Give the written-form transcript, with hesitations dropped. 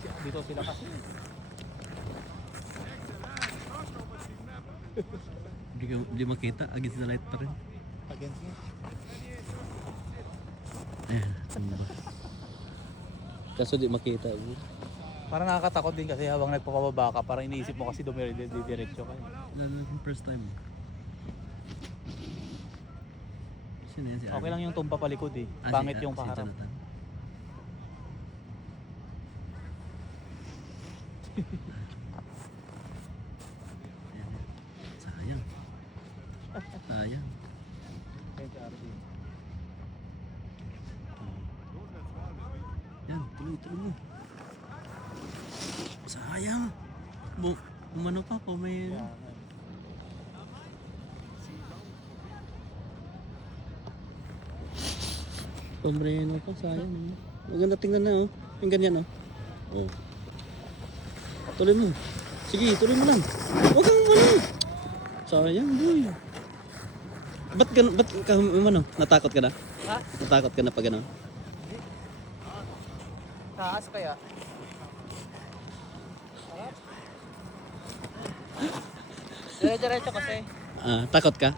Dito sila kasi. Hindi makita, against the light pa rin. Against me. Ayan, tumba. Kaso di makita. Parang nakakatakot din kasi habang nagpapababa ka, parang iniisip mo kasi diretso ka. Lalo yung first time. Sino yan si Okay lang yung tumpa palikod eh. Ah, Pangit yung si paharap. Jonathan. Sayang. Sayang. Yan, tuloy mo. Sayang. Umano pa po may... Pamreno pa, sayang. Maganda tingnan na oh. Yung ganyan oh. Oh. Tuloy mo. Sige, tuloy mo lang. Huwag kang ano. Sayang boy. Ba't ka ano? Natakot ka na? Ha? Natakot ka na pag ano? Taas kaya? Diretso kasi. Takot ka?